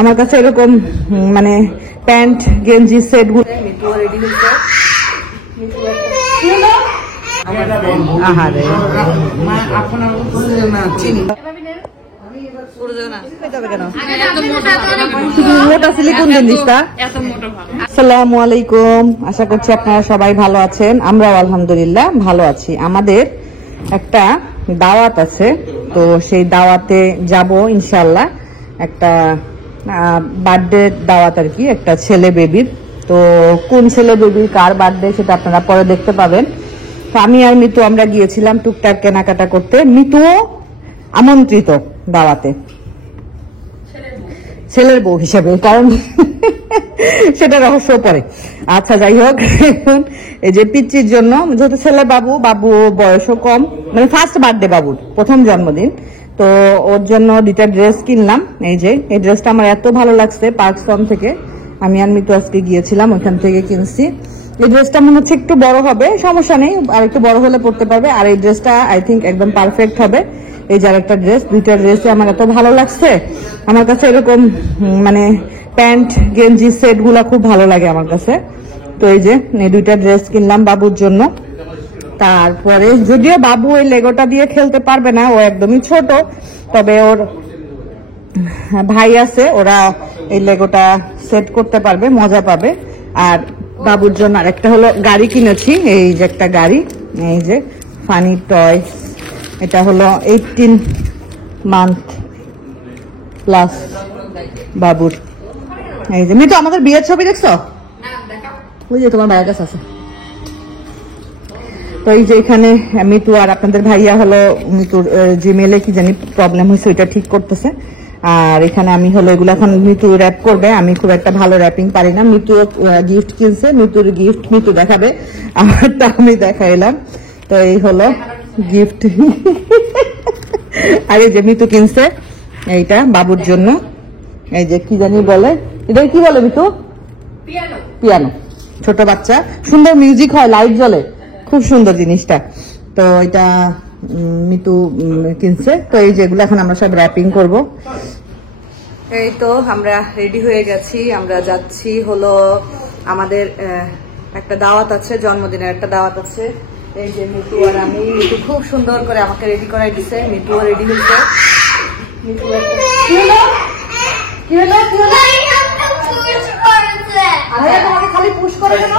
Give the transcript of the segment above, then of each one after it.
আমার কাছে এরকম মানে প্যান্ট গেঞ্জি সেট গুলো রেডি হচ্ছে। আহারে আসসালামু আলাইকুম, আশা করছি আপনারা সবাই ভালো আছেন। আমরাও আলহামদুলিল্লাহ ভালো আছি। আমাদের একটা দাওয়াত আছে, তো সেই দাওয়াতে যাব ইনশাল্লাহ। একটা বার্থডে দাওয়াত আর কি, একটা ছেলে বেবির। তো কোন ছেলে বেবির কার বার্থডে সেটা আপনারা পরে দেখতে পাবেন। তো আমি আর মিতু আমরা গিয়েছিলাম টুকটাক কেনাকাটা করতে। মিতুও আমন্ত্রিত দাওয়াতে ছেলের বউ হিসেবে, কারণ সেটা রহস্য পরে। আচ্ছা যাই হোক, এখন এই যে পিচ্চির জন্য, যেহেতু ছেলে বাবু বয়সও কম, মানে ফার্স্ট বার্থডে বাবুর প্রথম জন্মদিন, তো ওর জন্য দুইটা ড্রেস কিনলাম। এই যে এই ড্রেসটা আমার এত ভালো লাগছে, পার্কস্টন থেকে আমি আর মিতু আজকে গিয়েছিলাম, ওখান থেকে কিনছি। এই ড্রেসটা মনে হচ্ছে একটু বড় হবে, সমস্যা নেই, আর একটু বড় হলে পড়তে পারবে। আর এই ড্রেসটা আই থিঙ্ক একদম পারফেক্ট হবে। এই যে আরেকটা ড্রেস, দুইটা ড্রেসে আমার এত ভালো লাগছে। আমার কাছে এরকম মানে প্যান্ট গেঞ্জি সেট গুলা খুব ভালো লাগে আমার কাছে। তো এই যে দুইটা ড্রেস কিনলাম বাবুর জন্য। তারপরে যদিও বাবু ওই লেগোটা দিয়ে খেলতে পারবে না, ও একদমই ছোট, তবে ওর ভাই আছে, ওরা এই লেগোটা সেট করতে পারবে, মজা পাবে। আর বাবুর জন্য আরেকটা হলো গাড়ি কিনেছি, এই যে একটা গাড়ি, এই যে ফানি টয়। এটা হলো 18 মান্থ প্লাস বাবুর। এই যে মিতু, আমাদের বিয়ের ছবি দেখছো? ওই যে তোমার ভাইয়ের কাছে আছে। তো এই যে এখানে মিতু আর আপনাদের ভাইয়া হলো মিতুর জিমেলে কি জানি প্রবলেম হয়েছে, ওইটা ঠিক করতেছে। আর এখানে আমি হলো এগুলো এখন মিতু র্যাপ করবে, আমি খুব একটা ভালো র্যাপিং পারি না। মিতু গিফট কিনছে, মিতুর গিফট মিতু দেখাবে, আমারটা আমি দেখাইলাম। তো এই হলো গিফট। আর এই যে মিতু কিনছে এইটা বাবুর জন্য, এই যে কি জানি বলে, এটা কি বলে মিতু? পিয়ানো। ছোট বাচ্চা, সুন্দর মিউজিক হয়, লাইট জ্বলে, খুব সুন্দর জিনিসটা। তো এটা মিতু কিনছে। তো এই যেগুলো এখন আমরা সব র্যাপিং করব। এই তো আমরা রেডি হয়ে গেছি, আমরা যাচ্ছি হলো আমাদের একটা দাওয়াত আছে, জন্মদিনের একটা দাওয়াত আছে। এই যে মিতু আর আমি, মিতু খুব সুন্দর করে আমাকে রেডি করাই দিছে, মিতুও রেডি হয়েছে। মিতু খালি পুশ করে দেন।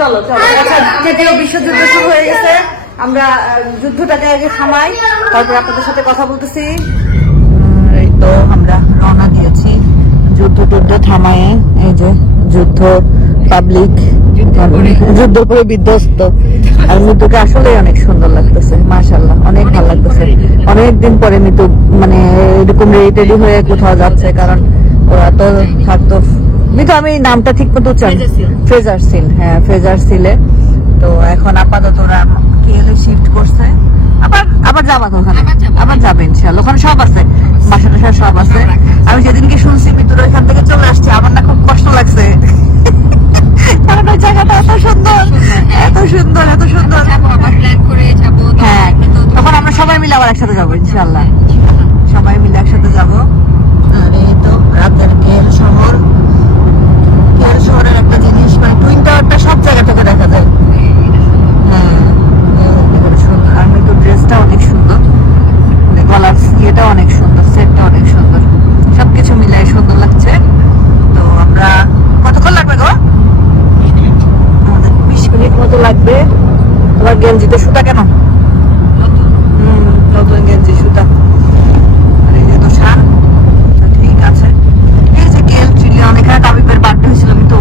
চলো চলো, যদিও বিশ্বযুদ্ধ শুরু হয়ে গেছে, আমরা যুদ্ধটাকে আগে থামাই, তারপরে আপনাদের সাথে কথা বলতেছি। এই তো আমরা রওনা দিয়েছি যুদ্ধ থামায়। এই যে যুদ্ধ, পাবলিক যুদ্ধ করে বিধ্বস্ত। আর মিতুকে আসলে অনেক সুন্দর লাগতেছে, মাশাআল্লাহ, অনেক ভালো লাগতেছে। অনেকদিন পরে মিতু মানে এরকম রেডি হয়ে কোথাও যাচ্ছে, কারণ ওরা তো থাকতো। মিতু, আমি নামটা ঠিক মতো চাই, ফ্রেজার সিল। হ্যাঁ, ফ্রেজার সিলে। তো এখন আপাতত ওরা কেএলএ শিফট করছে, আবার যাবা তো ওখানে, আবার যাবে ইনশাআল্লাহ। ওখানে সব আছে, বাসা টাসা সব আছে। আমি যেদিনকে শুনছি মিতুর ওইখান থেকে চলে আসছে, আমার না খুব কষ্ট লাগছে, কারণ ওই জায়গাটা এত সুন্দর, এত সুন্দর, এত সুন্দর। হ্যাঁ, তখন আমরা সবাই মিলে আবার একসাথে যাবো ইনশাআল্লাহ, সবাই মিলে একসাথে যাবো। আর এই তো রাতের কেল শহর, কেল শহরের একটা জিনিস, মানে টুইন টাওয়ারটা সব জায়গা থেকে দেখা যায়। হ্যাঁ, আর মিতুর ড্রেসটা অনেক সুন্দর, গলার ইয়েটা অনেক সুন্দর, সেটটা অনেক সুন্দর, সবকিছু মিলাই সুন্দর লাগছে। তো আমরা কতক্ষণ লাগবে গো? 20 মিনিট মতো লাগবে। তোমার গেঞ্জিতে সুতা কেন? নতুন গেঞ্জি সুতা। আর এই যে তো শান, ঠিক আছে। এই যে কেল চিলিয়ন, এখানে তাবিবের বার্থডে হয়েছিল, কিন্তু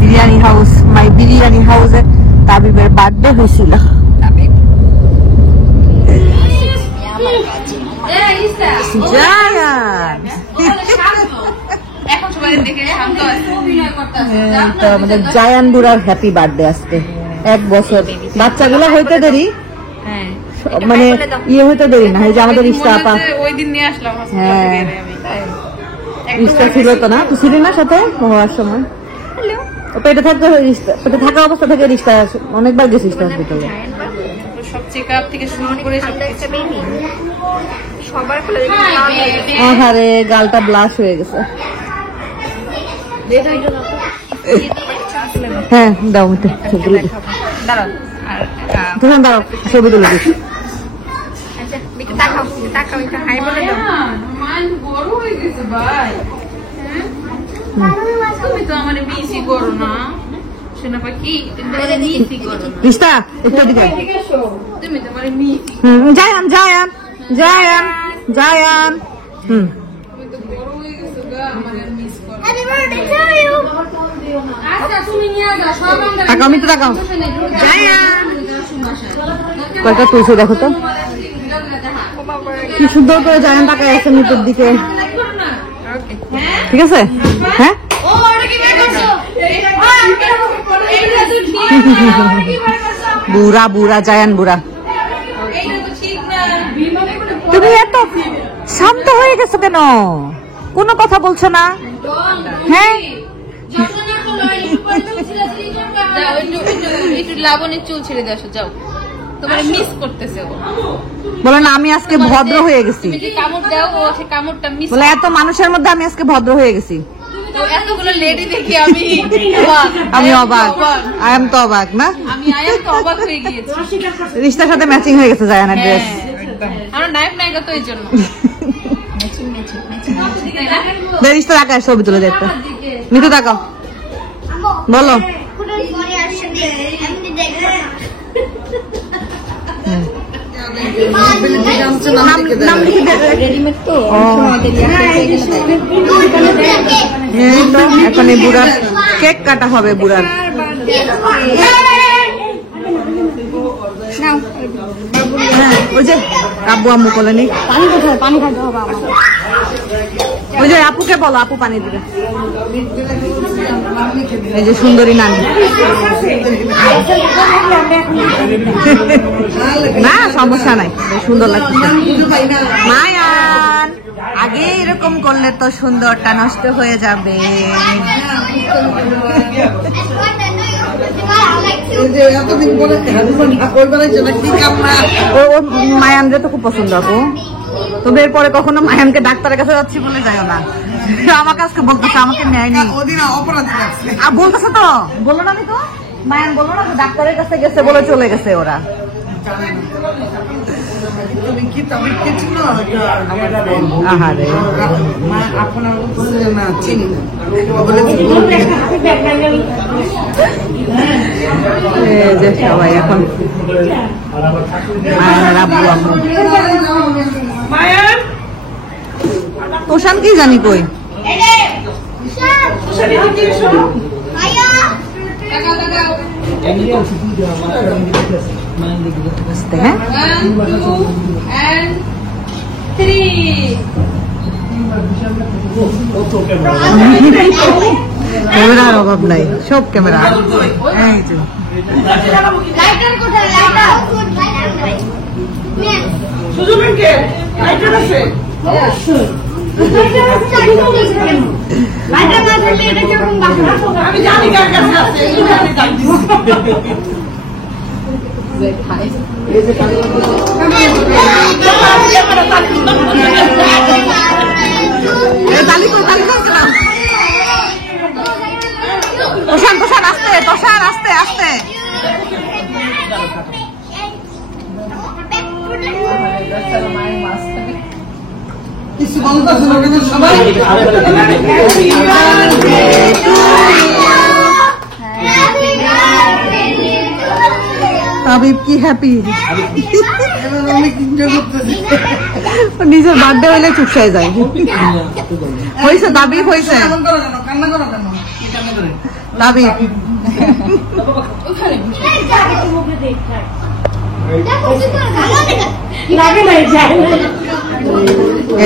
বিরিয়ানি হাউস, মাই বিরিয়ানি হাউসে তাবিবের বার্থডে হয়েছিল। আমাদের জায়ান বুড়ার হ্যাপি বার্থডে আজকে, 1 বছর। বাচ্চাগুলো হইতে দেরি, মানে ইয়ে হইতে দেরি না, এই যে আমাদের ইস্তা আপা, হ্যাঁ ইস্তা ছিল তো না, তুই ছিলি না সাথে হওয়ার সময়? পেটে থাকতে, পেটে থাকা অবস্থা থেকে রিস্তা অনেকবার গেছিস হসপিটালে। সব চেকআপ থেকে শুরু করে আরে গালটা ব্লাশ হয়ে গেছে। হ্যাঁ দাও মতো দাঁড়াও ছবি তুলে দিচ্ছি। তুমি তো আমার মিসই করো না শোনা পাখি, রিস্তা একটু দিকে তুমি তো আমার মিস জায়ান জায়ান জায়ান জায়ান তুমি তো বড় হয়ে গেছো গা, আমার মিস করো। আচ্ছা তুমি নিয়ে যাও সব আমরা তাকাও মিত্র তাকাও কয়টা তুলছে দেখো তো কি সুন্দর করে জায়ান তাকায় আছে মিত্রের দিকে। ঠিক আছে হ্যাঁ বুড়া বুড়া জায়ান বুড়া। তুমি এত শান্ত হয়ে গেছো কেন? কোনো কথা বলছো না? হ্যাঁ একটু লাবণের চুল ছেড়ে দিয়ে আসো যাও, তোমার মিস করতেছে ও। বলে না আমি আজকে ভদ্র হয়ে গেছি। তুমি যে কামড় দাও ও সে কামড়টা মিস বলে এত মানুষের মধ্যে আমি আজকে ভদ্র হয়ে গেছি। তো এতগুলো লেডি দেখি আমি অবাক। আই এম তো অবাক না? আমি তো অবাক হয়ে গিয়েছি। রিস্তার সাথে ম্যাচিং হয়ে গেছে জায়ানের ড্রেস। আমরা নায়ক নায়িকা তো এই জন্য রিস্তা তাকায় ছবি তুলে দেখতে। মিতু তাকাও বলো। এখন এই বুড়ার কেক কাটা হবে বুড়ার। ওই যে আব্বু আম্মু বলেনি পানি কোথায়, পানি খাইতে হবে। ওই যে আপুকে বলো আপু পানি দিবে। এই যে সুন্দরী নানি। না সমস্যা নাই, সুন্দর লাগছে। মায়ান আগে এরকম করলে তো সুন্দরটা নষ্ট হয়ে যাবে। মায়ানরে তো খুব পছন্দ আপু, তবে এরপরে কখনো মায়ানকে ডাক্তারের কাছে যাচ্ছি বলে যাইও না। আমাকে আজকে বলতেছে আমাকে নেয়নি বলতেছে তো, বললো না আমি তো মায়ান বললো না ডাক্তারের কাছে গেছে বলে চলে গেছে ওরা। যে সবাই এখন মায়ানের আব্বু আম্মু। তোষান কি জানি কই ক্যামেরার অভাব নাই, সব ক্যামেরা। এই যে তোষান তোষান আস্তে, তোষান আস্তে আস্তে। তাবিব কি হ্যাপি, নিজের বার্থডে হইলে চুপসায় যায়। হয়েছে তাবিব হয়েছে তাবিব।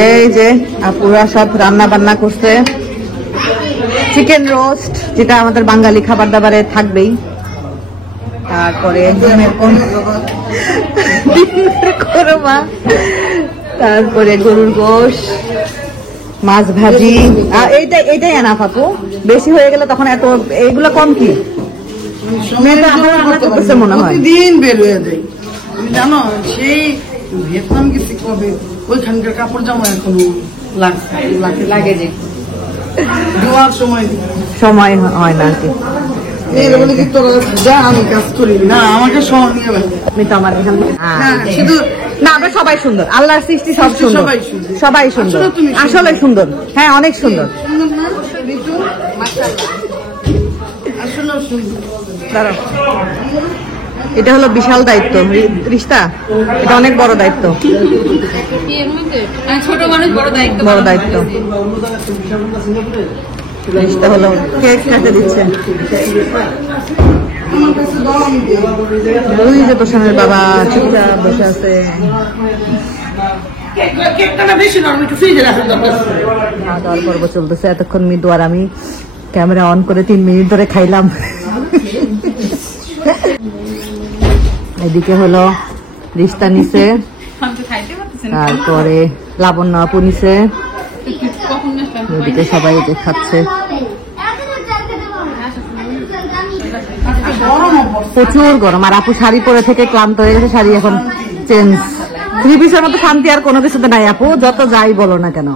এই যে আপুরা সব রান্না বান্না করছে, চিকেন রোস্ট যেটা আমাদের বাঙালি খাবার দাবারে থাকবেই, তারপরে কোরমা, তারপরে গরুর গোশ, মাছ ভাজি। এইটাই এনাফ আপু, বেশি হয়ে গেলে তখন এত এইগুলো কম কি মেয়েটা আমার রান্না করতেছে মনে হয়। দিন বের হয়ে যায় জানো, সেই ভিয়েতনাম গেছি কবে ওইখানকার কাপড় জামা এখনো লাগছে লাগে যে দেওয়ার সময় সময় হয় না আর কি। মেয়েরা বলে কি তোরা যা আমি কাজ করি না আমাকে শহর নিয়ে বেড়া। আমি তো আমার এখান না, শুধু না, আমরা সবাই সুন্দর, আল্লাহর সৃষ্টি সব সুন্দর, সবাই সুন্দর। সবাই সুন্দর, আসলে তুমি সুন্দর। আসলে সুন্দর, হ্যাঁ অনেক সুন্দর। সুন্দর না ঋতু? আসলে সুন্দর। দাঁড়াও, এটা হলো বিশাল দায়িত্ব রিস্তা, এটা অনেক বড় দায়িত্ব, কি এর মধ্যে ছোট মানুষ বড় দায়িত্ব বড় দায়িত্ব। রিস্তা হলো কেক খেতে দিচ্ছে, আমার কাছে দাও আমি দিই। ওই যে তোষানের বাবা চুপচাপ বসে আছে। কেকটা না বেশি না আমি একটু ফ্রিজে রাখার দরকার আছে। খাওয়া দাওয়ার পর্ব চলতেছে, এতক্ষণ মৃদু আর আমি ক্যামেরা অন করে 3 মিনিট ধরে খাইলাম। এদিকে হলো রিস্তা নিছে, আমি তো খাইতে পারতেছি না তারপরে লাবণ্য আপু নিছে, কখন আসলাম ওদিকে সবাই এদিকে খাচ্ছে। প্রচুর গরম, আর আপু শাড়ি পরে থেকে ক্লান্ত হয়ে গেছে, শাড়ি এখন চেঞ্জ। 3 পিসের মতো শান্তি আর কোনো কিছুতে নাই আপু, যত যাই বলো না কেন।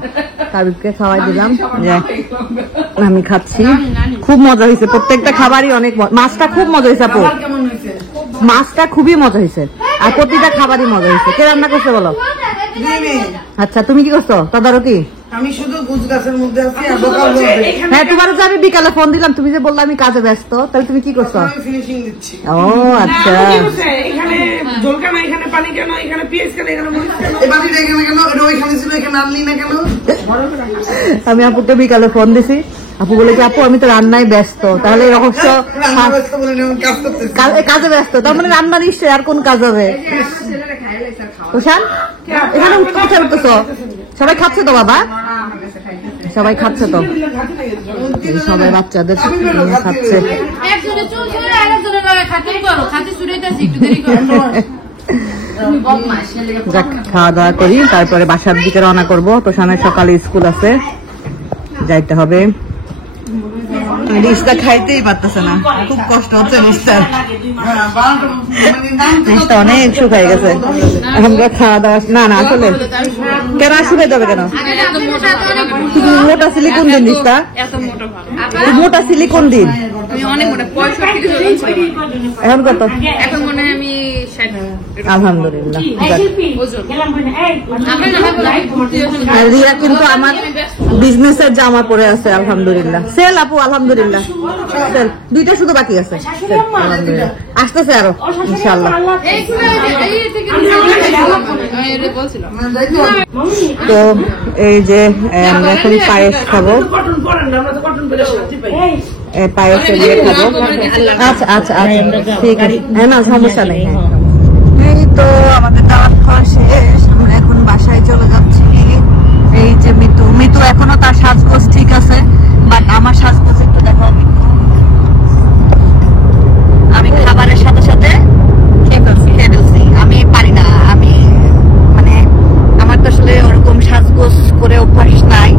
তাবিবকে খাওয়াই দিলাম, যে আমি খাচ্ছি, খুব মজা হয়েছে, প্রত্যেকটা খাবারই অনেক মাছটা খুব মজা হয়েছে আপু, খাবার কেমন হয়েছে? মাছটা খুবই মজা হয়েছে, আর প্রতিটা খাবারই মজা হয়েছে। কে রান্না করছে বলো? দুই মেয়ে। আচ্ছা, তুমি কি করছো তদারকি? আমি শুধু গুজ গাছের মধ্যে আছি আর দোকান বলতে হ্যাঁ, তোমারও যে আমি বিকালে ফোন দিলাম, তুমি যে বললে আমি কাজে ব্যস্ত, তাহলে তুমি কি করছো? আমি ফিনিশিং দিচ্ছি। ও আচ্ছা, এখানে ঝোল কেন, এখানে পানি কেন, এখানে পেঁয়াজ কেন, এখানে মরিচ কেন? এই বাটিটা এখানে কেন, এটা ওইখানে ছিল, এখানে আনলি না কেন? আমি আপুকে বিকালে ফোন দিছি, আপু বলে যে আপু আমি তো রান্নায় ব্যস্ত, তাহলে এই রহস্য রান্না ব্যস্ত বলে আমি কাজ করতেছি। কাজে ব্যস্ত, তার মানে রান্না নিশ্চয়, আর কোন কাজ হবে? তুষার, এখানে কোথায় উঠতেছো? সবাই খাচ্ছে তো বাবা, সবাই খাচ্ছে তো, এই সবাই বাচ্চাদের নিয়ে খাচ্ছে। একজনের চুল ছেড়ে আরেকজনের বাবা খাতে করো, খাতে চুড়াইতেছি, একটু দেরি করো। তুমি বদমাশ। যাক, খাওয়া দাওয়া করি, তারপরে বাসার দিকে রওনা করবো। তোষানের সকালে স্কুল আছে, যাইতে হবে। রিস্তা খাইতেই পারতেছে না, খুব কষ্ট হচ্ছে রিস্তার, হ্যাঁ, 12টা মানে নাম তো রিস্তা অনেক শুকাই গেছে। আমরা খাওয়া দাওয়া না না আসলে কেন শুকাই যাবে কেন? এত মোটা তো অনেক তুমি মোটা ছিলি কোন দিন রিস্তা? এত মোটা ভালো। তুই মোটা ছিলি কোন দিন? আমি অনেক মোটা, 65 কেজি ওজন ছিল। এখন কত? এখন মনে হয় আমি 60 আলহামদুলিল্লাহ। যাক। ওজন। আমি না হয় বলে ভর্তি ওজন। আর রিয়া কিন্তু আমার বিজনেসের জামা পরে আছে আলহামদুলিল্লাহ। সেল আপু আলহামদুলিল্লাহ, সেল 2টা শুধু বাকি আছে, সেল, আলহামদুলিল্লাহ। আসতেছে আরো ইনশাআল্লাহ। এই শুনে এই থেকে আমি এটা বলছিলাম। তো এই যে আমরা এখন পায়েস খাবো, কটন পরেন না, আমরা তো কটন পরে শান্তি পাই। পায়েস দিয়ে খাবো। আচ্ছা আচ্ছা আচ্ছা, ঠিক আছে, হ্যাঁ না সমস্যা নেই। এই তো আমাদের দাওয়াত খাওয়া শেষ, আমরা এখন বাসায় চলে যাচ্ছি। এই যে মিতু এখনো তার সাজগোজ ঠিক আছে, বাট আমার সাজগোজ একটু দেখো। আমি খাবারের সাথে সাথে খেয়ে ফেলছি, আমি পারি না, আমি মানে আমার তো আসলে ওরকম সাজগোজ করে অভ্যাস নাই,